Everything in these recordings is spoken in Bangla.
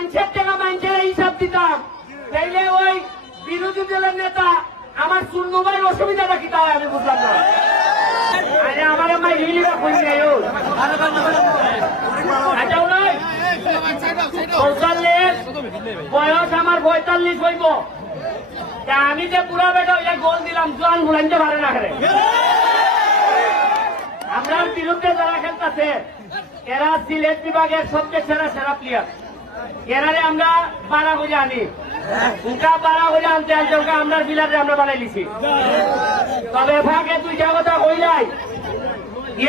মানুষের টাকা মানুষের হিসাব দিতাম, তাইলে ওই বিরোধী দলের নেতা আমার শূন্য ভাই অসুবিধাটা কি তাই আমি বুঝলাম না। আরে আমার আমার হিলিরা কই নাই ও আচ্ছা নয় 45 বয়স আমার 45 হইব। আমি যে পুরা বেটা ওই গোল দিলাম জোয়ান ঘুরাইতে পারে না খেলে। আমরা বিরুদ্ধে যারা খেলতেছে এরা সিলেট বিভাগের সবচেয়ে সেরা সেরা প্লেয়ার। এরারে আমরা বাড়া করে আনি, উনকা বাড়া করে আনতে আসছে আমরা প্লেয়ারে আমরা বানাই লিছি। তবে ভাগে দুইটা কথা কইলাই,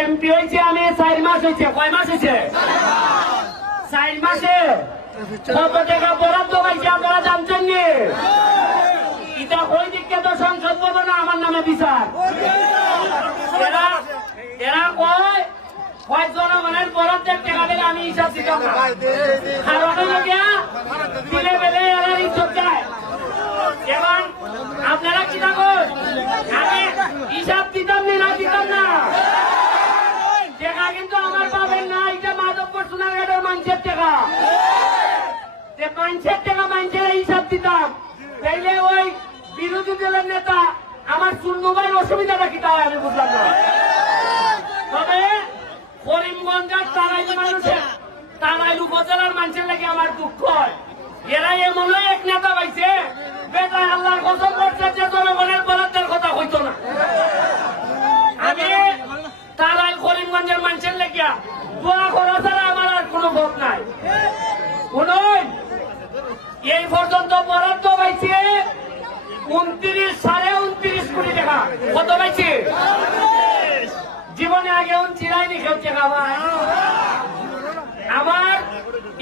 এমপি হয়েছে আমি 4 মাস হয়েছে। কয় মাস হয়েছে? 4 মাসে কত টাকা বরাদ্দ পাইছে আপনারা জানছেন নি? এটা ওই দিককে তো সংসদ ভবন আমার নামে বিচার। এরা কয় জনগণের বরাদ্দের টাকা দিলে আমি হিসাব দিতাম না। কারণ দিলে বেলে এরা ইজ্জত যায়। এবং আপনারা কি থাকুন আমি হিসাব দিতাম না দিতাম না টাকা কিন্তু আমার পাবেন না। এটা মাধবপুর সোনারঘাটের মানুষের টাকা, যে মানুষের টাকা মানুষের হিসাব দিতাম, তাইলে ওই বিরোধী দলের নেতা আমার শূন্য ভাই অসুবিধাটা কি তাই আমি বুঝলাম না। তবে করিমগঞ্জের তারাইল মানুষের তারাইল উপজেলার মানুষের লাগে আমার দুঃখ হয়। এরা এমন এক নেতা পাইছে বেটা আল্লাহর কসম করছে যে জনগণের বরাদ্দের কথা হইতো না। আমি তারাইল করিমগঞ্জের মানুষের লেগিয়া দোয়া করা ছাড়া আমার আর কোনো ভোট নাই। শুনুন, এই পর্যন্ত বরাদ্দ পাইছে 29.29 কোটি টাকা। কত পাইছে? জীবনে আগে চিরাইনি কেউ টাকা। আমার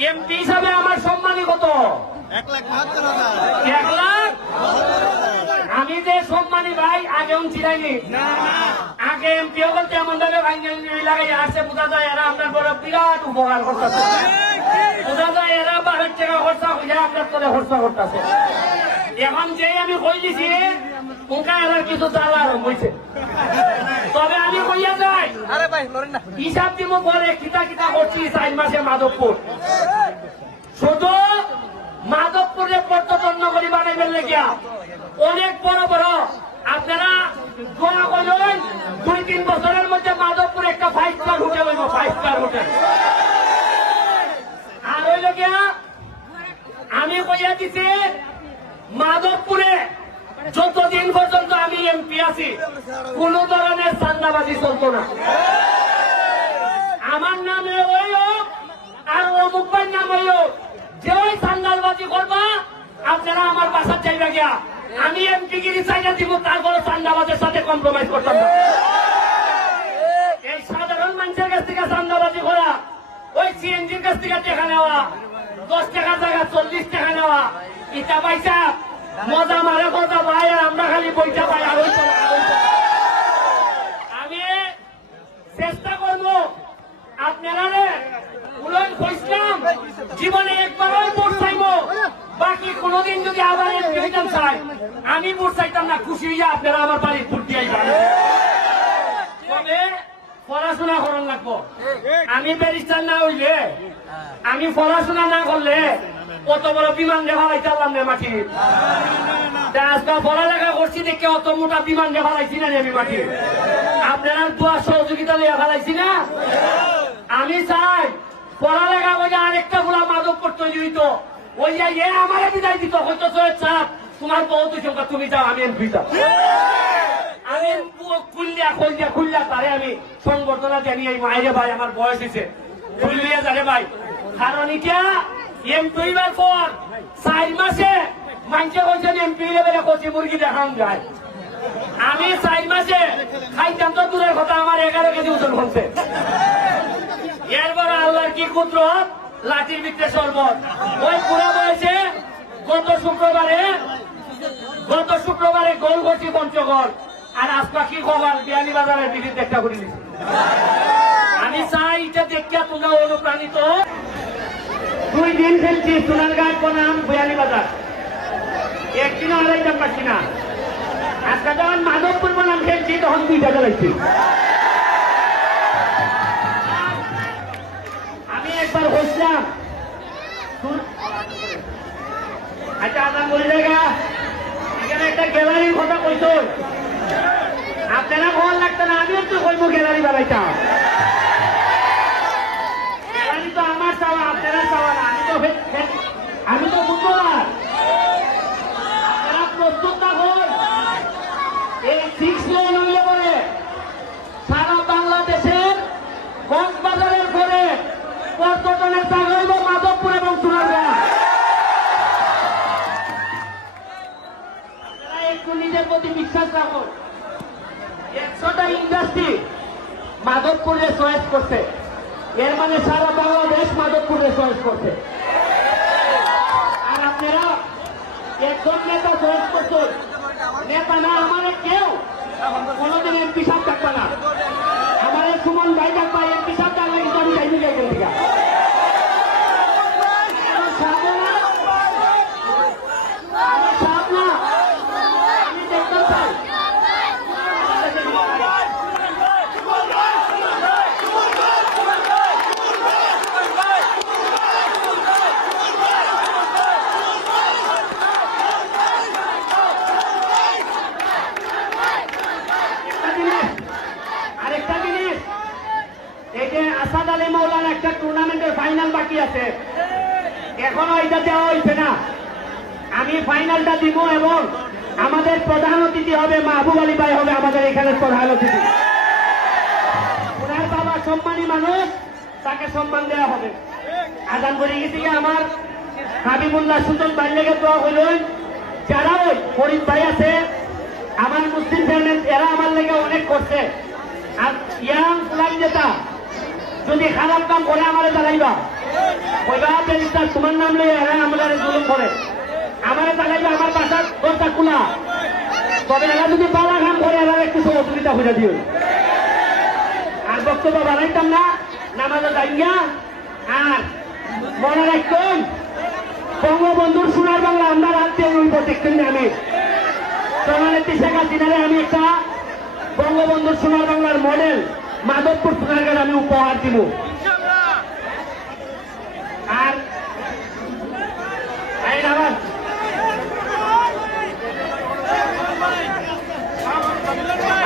এমপি হিসাবে আমার সম্মানী কত? 1 লাখ। আমি যে সম্মানী ভাই আগে চিরাইনি। আগে এমপি বলতে এমন ভাবে ভাই লাগাই আসছে, বোঝা যায় এরা আপনার বড় বিরাট উপকার করতেছে। বোঝা যায় এরা 12 টাকা খরচা হয়ে আপনার তলে খরচা করতেছে। এখন যে আমি কই দিছি ওকা এরা কিছু চালা আরম্ভ হয়েছে। তবে আমি কইয়া যাই হিসাব দিব পরে কিতা কিতা করছি 4 মাসে মাধবপুর। শুধু মাধবপুরে পর্যটন নগরী বানাইবেন লেগিয়া অনেক বড় বড় আপনারা দোয়া করলেন 2-3 বছরের মধ্যে মাধবপুর একটা 5 স্টার হোটেল হইব। 5 স্টার হোটেল। আর হইল গিয়া আমি কইয়া দিছি মাধবপুরে যতদিন পর্যন্ত আমি এমপি আছি কোন ধরনের চাঁদাবাজি চলতো না। আমার নামে ওই হোক আর অমুক ভাই নাম ওই হোক, যে ওই চাঁদাবাজি করবা আপনারা আমার বাসার চাইবা গিয়া আমি এমপি গিরি চাইনা দিব, তারপরে চাঁদাবাজের সাথে কম্প্রোমাইজ করতাম না। এই সাধারণ মানুষের কাছ থেকে চাঁদাবাজি করা, ওই সিএনজির কাছ থেকে টাকা নেওয়া, 10 টাকার জায়গা 40 টাকা নেওয়া, ইটা পয়সা মজা মারে কথা ভাই। আর আমরা খালি বইটা পাই। আর আমি চেষ্টা করব আপনারা উলন খুঁজলাম জীবনে একবারই ভোট চাইব, বাকি কোনদিন যদি আবার এমপি হইতাম চাই আমি ভোট চাইতাম না। খুশি হইয়া আপনারা আমার বাড়ি ভোট দিয়ে যাবেন। তবে পড়াশোনা করার লাগবো। আমি ব্যারিস্টার না হইলে, আমি পড়াশোনা না করলে কত বড় বিমান রেখা লাইতাম না মাটি। আজকাল পড়ালেখা করছি দেখে অত মোটা বিমান রেখা লাইছি না আমি মাটি। আপনারা দোয়া সহযোগিতা নিয়ে ফেলাইছি না। আমি চাই পড়ালেখা করে আরেকটা গুলা মাধবপুর তৈরি হইতো, ওই যে আমার বিদায় দিত হয়তো চাপ তোমার বহুত সংখ্যা তুমি যাও আমি এমপি যাও। আমি খুললিয়া তারে আমি সংবর্ধনা জানিয়ে মায়েরে ভাই আমার বয়স হয়েছে খুললিয়া জানে ভাই। কারণ এটা এমপি হইবার পর 4 মাসে মানুষে কইছেন এমপি লেভেলে কচি মুরগি দেখান যায়। আমি 4 মাসে খাইতাম তো দূরের কথা, আমার 11 কেজি ওজন কমছে। এরপর আল্লাহর কি কুদরত, লাঠির ভিতরে শরবত। ওই পুরা বয়সে গত শুক্রবারে গোল করছি পঞ্চগড়। আর আজকা কি খবর বিয়ানি বাজারের বিধি দেখা করে দিচ্ছি। আমি চাই এটা দেখিয়া তোমরা অনুপ্রাণিত। 2 দিন খেলছি সোনারঘাট বনাম বিয়ানি বাজার, একদিনও হারাইতাম পারছি না। আজকে যখন মাধবপুর বনাম খেলছি তখন 2টা চালাইছি। আমি একবার বসলাম আচ্ছা আদান বলি জায়গা এখানে একটা গ্যালারির কথা কইছ আপনারা খবর লাগতো না আমিও তো কইব গ্যালারি বানাইতাম গ্যালারি তো আমার চাওয়া আপনারা চাওয়া না আমি তো ফুটবলার আপনারা প্রস্তুত থাকুন এই 6 লেন হইলে পরে সারা বাংলাদেশের কক্সবাজারের পরে পর্যটনের জায়গা হইব মাধবপুর এবং সোনারগাঁ আপনারা একটু নিজের প্রতি বিশ্বাস রাখুন 100টা ইন্ডাস্ট্রি মাধবপুরে চয়েস করছে এর মানে সারা বাংলাদেশ মাধবপুরে চয়েস করছে আর আপনারা একজন নেতা চয়েস করছেন নেতা না আমার কেউ কোনদিন এমপি সাহেব থাকবে না আমার সুমন ভাই থাকবা এমপি সাহেব থাকলে কিন্তু আমি যাইনি যাইবেন থেকে আমি দেখতে চাই আরেকটা জিনিস এই যে আসাদ আলী মৌলার একটা টুর্নামেন্টের ফাইনাল বাকি আছে এখনো এটা দেওয়া হয়েছে না আমি ফাইনালটা দিব এবং আমাদের প্রধান অতিথি হবে মাহবুব আলী ভাই হবে আমাদের এখানে প্রধান অতিথি ওনার বাবা সম্মানী মানুষ তাকে সম্মান দেওয়া হবে আদান করে গেছি আমার হাবিবুল্লাহ সুজন ভাই লেগে দেওয়া হইল যারা ওই ফরিদ ভাই আছে আমার মুসলিম ফ্রেন্ড এরা আমার লেগে অনেক করছে আর ইয়াং ফুলাই যেটা যদি খারাপ কাম করে আমারে জানাইবা কইবা বেরিস্টার তোমার নাম লইয়া এরা আমাদের জুলুম করে আমারে জানাইবা আমার বাসার দরজা খোলা তবে এরা যদি বালা কাম করে এরা একটু সহযোগিতা করে দিও আর বক্তব্য বানাইতাম না নামাজে যাইয়া আর মনে রাখতেন বঙ্গবন্ধুর সোনার বাংলা আমরা রাখতে রইব দেখতেন আমি জননেত্রী শেখ হাসিনারে আমি একটা বঙ্গবন্ধুর সোনার বাংলার মডেল মাধবপুর সোনারগাঁও আমি উপহার দিব আর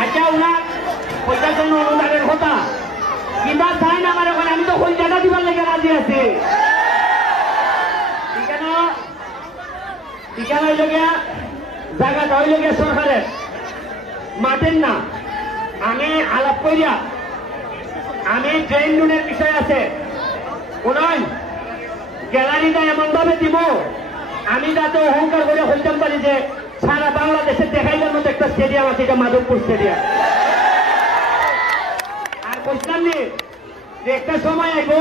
আচ্ছা উনার পয়সার জন্য অনুদানের কথা কিংবা চাই না আমার ওখানে আমি তো পয়সাটা দিবার লেগে রাজি আছি ঠিকানা হইল গিয়া জায়গাটা হইল গিয়া সরকারের মাঠের না আমি আলাপ করিয়া আমি ট্রেন লুনের বিষয় আছে কোনই গ্যালারিটা এমন ভাবে দিব আমি যাতে অহংকার করে হইতাম পারি যে সারা বাংলাদেশে দেখাইবার মতো একটা স্টেডিয়াম আছে এটা মাধবপুর স্টেডিয়াম আর বুঝলাম নি যে একটা সময় আইব